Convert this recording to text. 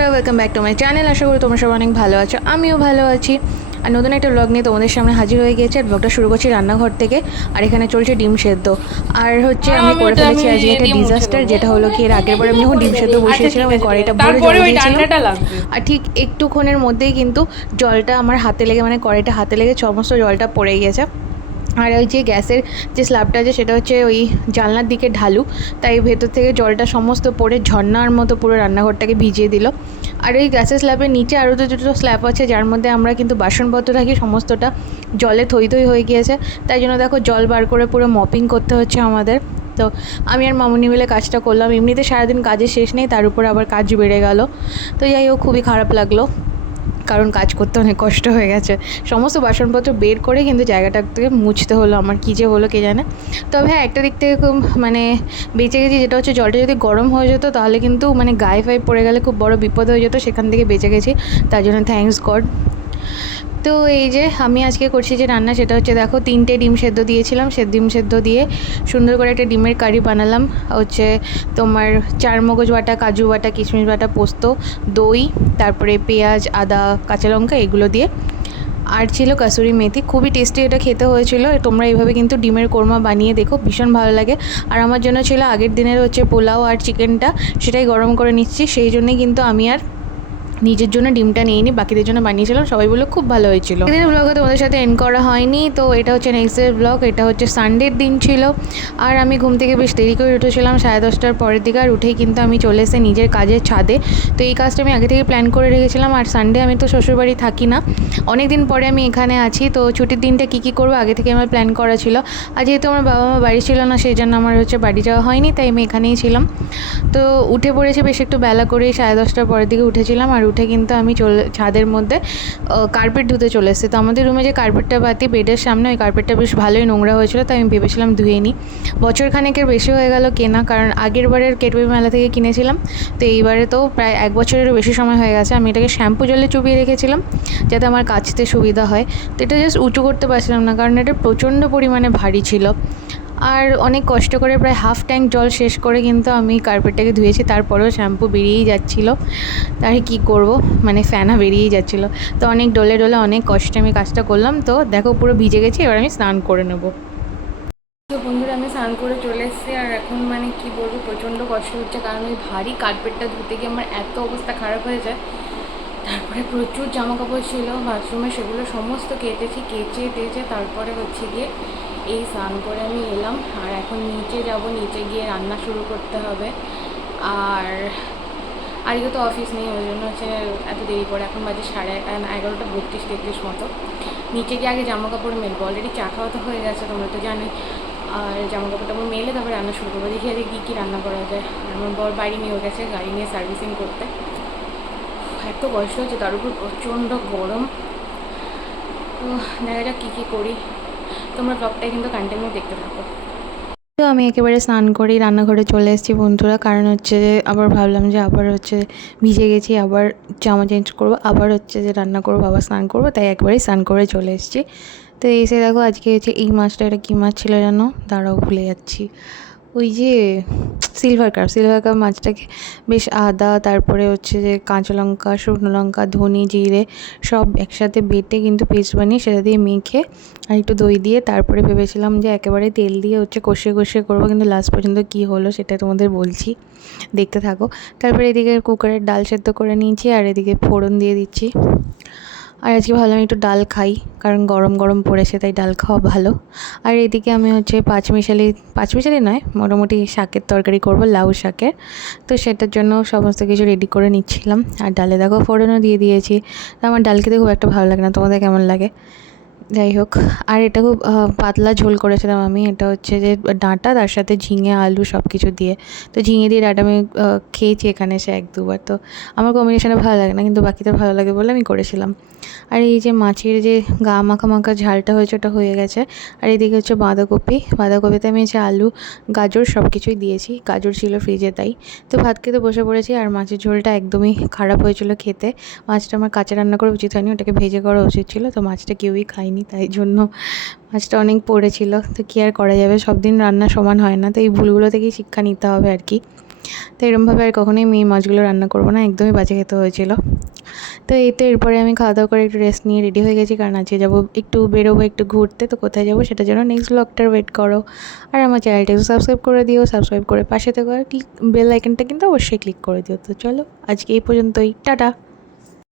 বন্ধুরা, welcome back to my channel. আশা করি তোমরা সবাই অনেক ভালো আছো, আমিও ভালো আছি। আর নতুন একটা ব্লগ নিয়ে তোমাদের সামনে হাজির হয়ে গিয়েছে। আর ব্লগটা শুরু করছি রান্নাঘর থেকে। আর এখানে চলছে ডিম সেদ্ধ। আর হচ্ছে আমি করে ফেলেছি আজকে একটা ডিজাস্টার, যেটা হলো কি এর আগের বার আমি যখন ডিম সেদ্ধ বসিয়েছিলাম ওই কড়াইটা ভরে জল দিয়েছিলাম। আর ঠিক একটুক্ষণের মধ্যেই কিন্তু জলটা আমার হাতে লেগে, মানে কড়াইটা হাতে লেগে সমস্ত জলটা পড়ে গিয়েছে। আর ওই যে গ্যাসের যে স্ল্যাবটা আছে সেটা হচ্ছে ওই জানলার দিকে ঢালু, তাই ভেতর থেকে জলটা সমস্ত পড়ে ঝর্ণার মতো পুরো রান্নাঘরটাকে ভিজিয়ে দিল। আর ওই গ্যাসের স্ল্যাবের নিচে আরও দুটো স্ল্যাব আছে, যার মধ্যে আমরা কিন্তু বাসনপত্র রাখি, সমস্তটা জলে থই থই হয়ে গিয়েছে। তাই জন্য দেখো জল বার করে পুরো মপিং করতে হচ্ছে আমাদের। তো আমি আর মামুনি মিলে কাজটা করলাম। এমনিতে সারাদিন কাজের শেষ নেই, তার উপর আবার কাজ বেড়ে গেল। তো যাই হোক, খুবই খারাপ লাগলো, কারণ কাজ করতে অনেক কষ্ট হয়ে গেছে। সমস্ত বাসনপত্র বের করে কিন্তু জায়গাটা থেকে মুছতে হলো আমার, কী যে হলো কে জানে। তবে হ্যাঁ, একটা দিক থেকে খুব মানে বেঁচে গেছি, যেটা হচ্ছে জলটা যদি গরম হয়ে যেত তাহলে কিন্তু মানে গায়ে ফায়ে পড়ে গেলে খুব বড় বিপদ হয়ে যেত, সেখান থেকে বেঁচে গেছি, তার জন্য থ্যাঙ্কস গড। তো এই যে আমি আজকে করছি যে রান্না, সেটা হচ্ছে দেখো 3টে ডিম সেদ্ধ দিয়েছিলাম, সে ডিম সেদ্ধ দিয়ে সুন্দর করে একটা ডিমের কারি বানালাম। হচ্ছে তোমার চারমগজ বাটা, কাজু বাটা, কিশমিশ বাটা, পোস্ত, দই, তারপরে পেঁয়াজ, আদা, কাঁচা লঙ্কা এগুলো দিয়ে। আর ছিল কাসুরি মেথি। খুবই টেস্টি এটা খেতে হয়েছিল। তোমরা এইভাবে কিন্তু ডিমের কোরমা বানিয়ে দেখো, ভীষণ ভালো লাগে। আর আমার জন্য ছিল আগের দিনের হচ্ছে পোলাও আর চিকেনটা, সেটাই গরম করে নিচ্ছি। সেই জন্যই কিন্তু আমি আর নিজের জন্য ডিমটা নিয়ে নিই, বাকিদের জন্য বানিয়েছিলাম। সবাই বললো খুব ভালো হয়েছিল। এদিনের ব্লগে তোমাদের সাথে এন্ড করা হয়নি, তো এটা হচ্ছে নেক্সটের ব্লগ। এটা হচ্ছে সানডের দিন ছিল, আর আমি ঘুম থেকে বেশ দেরি করে উঠেছিলাম 10:30টার পরের দিকে। আর উঠেই কিন্তু আমি চলে এসে নিজের কাজের ছাদে। তো এই কাজটা আমি আগে থেকে প্ল্যান করে রেখেছিলাম। আর সানডে আমি তো শ্বশুরবাড়ি থাকি না, অনেক দিন পরে আমি এখানে আছি। তো ছুটির দিনটা কী করবো আগে থেকে আমার প্ল্যান করা ছিল। আর যেহেতু আমার বাবা মা বাড়ি ছিল না, সেই জন্য আমার হচ্ছে বাড়ি যাওয়া হয়নি, তাই আমি এখানেই ছিলাম। তো উঠে পড়েছি বেশ একটু বেলা করেই, 10:30টার পরের দিকে উঠেছিলাম। আর উঠে কিন্তু আমি ছাদের মধ্যে কার্পেট ধুতে চলে এসেছি। তো আমাদের রুমে যে কার্পেটটা পাতি বেডের সামনে, ওই কার্পেটটা বেশ ভালোই নোংরা হয়েছিল, তাই আমি ভেবেছিলাম ধুয়ে নিই। বছরখানেকের বেশি হয়ে গেল কেনা, কারণ আগের বারের কেটবি মেলা থেকে কিনেছিলাম। তো এইবারে তো প্রায় 1 বছরেরও বেশি সময় হয়ে গেছে। আমি এটাকে শ্যাম্পু জলে চুবিয়ে রেখেছিলাম যাতে আমার কাচতে সুবিধা হয়। তো এটা জাস্ট উঁচু করতে পারছিলাম না, কারণ এটা প্রচণ্ড পরিমাণে ভারী ছিল। আর অনেক কষ্ট করে প্রায় হাফ ট্যাঙ্ক জল শেষ করে কিন্তু আমি কার্পেটটাকে ধুয়েছি। তারপরেও শ্যাম্পু বেরিয়েই যাচ্ছিলো, তার কি করব, মানে ফ্যানা বেরিয়েই যাচ্ছিলো। তো অনেক ডলে ডলে অনেক কষ্টে আমি কাজটা করলাম। তো দেখো পুরো ভিজে গেছি, এবার আমি স্নান করে নেবো। তো বন্ধুরা, আমি স্নান করে চলে এসেছি। আর এখন মানে কি বলবো, প্রচণ্ড কষ্ট হচ্ছে, কারণ ওই ভারী কার্পেটটা ধুতে গিয়ে আমার এত অবস্থা খারাপ হয়ে যায়। তারপরে প্রচুর জামা কাপড় ছিল বাথরুমে, সেগুলো সমস্ত কেচে টেচে তারপরে হচ্ছে গিয়ে এই স্নান করে আমি এলাম। আর এখন নিচে যাব, নিচে গিয়ে রান্না শুরু করতে হবে। আর আজকে তো অফিস নেই, ওই জন্য হচ্ছে এত দেরি করে, এখন বাজে 11:32 মতো। নিচে গিয়ে আগে জামা কাপড় মেলবো, অলরেডি চা খাওয়া তো হয়ে গেছে, তোমরা তো জানোই। আর জামা কাপড়টা আমার মেলে তারপরে রান্না শুরু করবো। দেখি আজকে কী রান্না করা যায়। আর আমার বর বাড়ি নিয়ে গেছে গাড়ি নিয়ে সার্ভিসিং করতে। এত কষ্ট হচ্ছে, তার উপর প্রচণ্ড গরম। তো দেখা যাক কী করি। তোমরা ব্লগটাই কিন্তু কন্টিনিউ দেখতে থাকো। তো আমি একেবারে স্নান করেই রান্নাঘরে চলে এসেছি বন্ধুরা, কারণ হচ্ছে যে আবার ভাবলাম যে আবার হচ্ছে ভিজে গেছি, আবার জামা চেঞ্জ করবো, আবার হচ্ছে যে রান্না করবো, আবার স্নান করবো, তাই একবারেই স্নান করে চলে এসেছি। তো এসে দেখো আজকে হচ্ছে এই মাছটা, এটা কী মাছ ছিল জানো, দাঁড়াও ভুলে যাচ্ছি। ওই যে সিলভার কাপ মাছটাকে বেশ আদা, তারপরে হচ্ছে যে কাঁচা লঙ্কা, শুকনো লঙ্কা, ধনে, জিরে সব একসাথে বেটে কিন্তু পেস্ট বানিয়ে সেটা দিয়ে মেখে আর একটু দই দিয়ে তারপরে ভেবেছিলাম যে একেবারে তেল দিয়ে হচ্ছে কষিয়ে করবো, কিন্তু লাস্ট পর্যন্ত কী হলো সেটা তোমাদের বলছি, দেখতে থাকো। তারপরে এদিকে কুকারের ডাল সেদ্ধ করে নিয়েছি, আর এদিকে ফোড়ন দিয়ে দিচ্ছি। আর আজকে ভাবলাম একটু ডাল খাই, কারণ গরম গরম পড়েছে, তাই ডাল খাওয়া ভালো। আর এদিকে আমি হচ্ছে পাঁচমিশালি নয়, মোটামুটি শাকের তরকারি করব, লাউ শাকের। তো সেটার জন্য সমস্ত কিছু রেডি করে নিচ্ছিলাম। আর ডালে দেখো ফোড়নও দিয়ে দিয়েছি। তো আমার ডাল খেতে খুব একটা ভালো লাগে না, তোমাদের কেমন লাগে? যাই হোক, আর এটা খুব পাতলা ঝোল করেছিলাম আমি। এটা হচ্ছে যে ডাঁটা, তার সাথে ঝিঙে, আলু সব কিছু দিয়ে। তো ঝিঙে দিয়ে ডাঁটা আমি খেয়েছি এখানে এসে 1-2 বার। তো আমার কম্বিনেশনে ভালো লাগে না, কিন্তু বাকিটা ভালো লাগে বলে আমি করেছিলাম। আর এই যে মাছের যে গা মাখা মাখা ঝালটা হয়েছে, ওটা হয়ে গেছে। আর এদিকে হচ্ছে বাঁধাকপিতে আমি যে আলু, গাজর সব কিছুই দিয়েছি, গাজর ছিল ফ্রিজে তাই। তো ভাত খেতে বসে পড়েছি। আর মাছের ঝোলটা একদমই খারাপ হয়েছিল খেতে। মাছটা আমার কাঁচা রান্না করা উচিত হয়নি, ওটাকে ভেজে করা উচিত ছিল। তো মাছটা কেউই খায়নি, তাই জন্য মাছটা অনেক পড়েছিল। তো কী আর করা যাবে, সব দিন রান্না সমান হয় না, তো এই ভুলগুলো থেকেই শিক্ষা নিতে হবে আর কি। তো এরকমভাবে আর কখনোই আমি এই মাছগুলো রান্না করবো না, একদমই বাজে খেতে হয়েছিল। তো এই তো এরপরে আমি খাওয়া দাওয়া করে একটু রেস্ট নিয়ে রেডি হয়ে গেছি, কারণ আজকে যাবো একটু বেরোবো একটু ঘুরতে। তো কোথায় যাবো সেটার জন্য নেক্সট ব্লগটার ওয়েট করো। আর আমার চ্যানেলটাকে সাবস্ক্রাইব করে দিও, সাবস্ক্রাইব করে পাশে থেকে বেল আইকনটা কিন্তু অবশ্যই ক্লিক করে দিও। তো চলো আজকে এই পর্যন্তই, টাটা।